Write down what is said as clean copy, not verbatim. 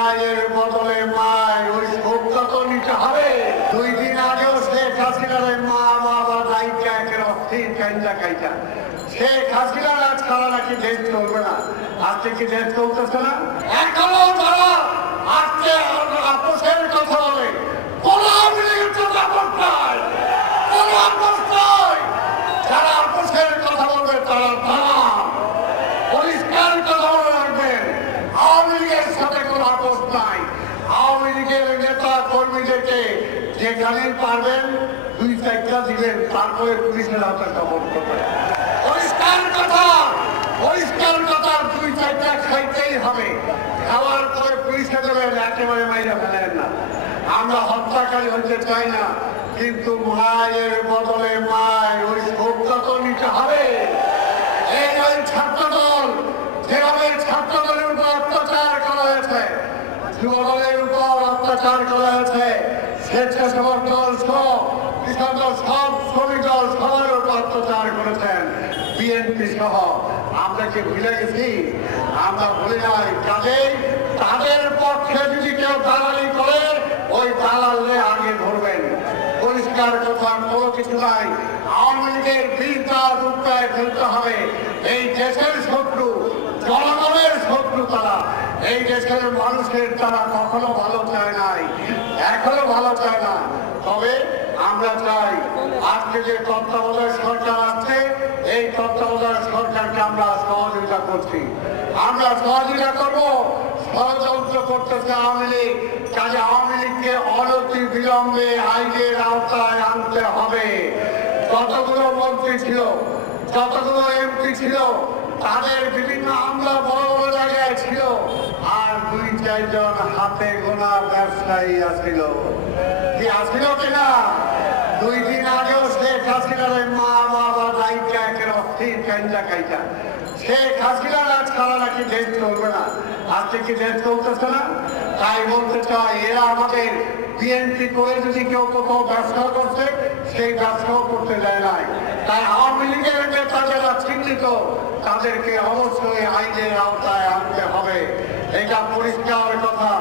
মায়ের বদলে মায় ওই শোকটা তো নিতে হবে। 2 দিন আগেও শেখ হাসিনার মা বাবা দায়িত্ব একের অস্থির কাইটা শেখ হাসিনার আজ খালা নাকি দেশ চলবে না। আজকে কি দেশ চলতেছে না? এখনো তারা আজকে আপোষের কথা বলে, কোন আওয়ামী লীগের জন্য আপোষ নাই, কোন আপোষ নাই। যারা আপোষের কথা বলবে তারা পরিষ্কার কথা বলে রাখবেন, আওয়ামী লীগের সাথে কোনো আপোষ নাই। আওয়ামী লীগের নেতা কর্মীদেরকে যেখানে পারবেন 2-4টা দিবেন, তারপরে পুলিশের হাতে খবর করবেন। পরিষ্কার কথা 2-4টা খাইতেই হবে, খাওয়ার পরে পুলিশে দেবেন, একেবারে মাইরা ফেলেন না। আমরা হত্যাকারী হতে চাই না, কিন্তু মায়ের বদলে মায় ওই শোকটা তো নিতে হবে। এই ছাত্রদল যেভাবে ছাত্রদলের উপর অত্যাচার করা হয়েছে, যুবদলের উপর অত্যাচার করা হয়েছে, স্বেচ্ছাসেবক দল সহ কৃষক দল সব শ্রমিক দল সবার উপর অত্যাচার করেছেন, বিএনপি সহ। আমরা কি ভুলে গেছি? আমরা ভুলে নাই। কাজেই তাদের পক্ষে যদি কেউ দালালি করে, ওই দালালে আগে ধরবেন। পরিষ্কার কথা, কোনো কিছু নাই। আওয়ামী লীগের বীরতা রূপায় ফেলতে হবে। এই দেশের শত্রু, জনগণের শত্রু তারা। এই দেশের মানুষের তারা কখনো ভালো চায় নাই, এখনো ভালো চায় না। তবে আমরা চাই আজকে যে তত্ত্বাবধায়ক সরকার আছে, এই তত্ত্বাবধায়ক সরকারকে আমরা সহযোগিতা করছি, আমরা সহযোগিতা করবো। ষড়যন্ত্র করতেছে আওয়ামী লীগ, কাজে আওয়ামী লীগকে অনতি বিলম্বে আইনের আওতায় আনতে হবে। যতগুলো মন্ত্রী ছিল, যতগুলো এমপি ছিল, তাদের বিভিন্ন আমলা বড় বড় জায়গায় ছিল, আর 2-4 জন হাতে গোনা ব্যবসায়ী আসছিল। কি আসছিল কিনা? 2 দিন আগেও শেখ হাসিনার মা বাবা দায়িত্ব একের অস্থির কাইটা শেখ হাসিনার আজ খালা নাকি দেশ চলবে না। আজকে কি দেশ চলতেছে না? তাই বলতে চাই, এরা আমাদের বিএনপি করে যদি কেউ কোথাও ব্যবসা করছে, সেই ব্যবসাও করতে দেয় নাই। তাই আওয়ামী লীগের নেতা যারা চিহ্নিত, তাদেরকে অবশ্যই আইনের আওতায় আনতে হবে। এটা পরিষ্কার কথা।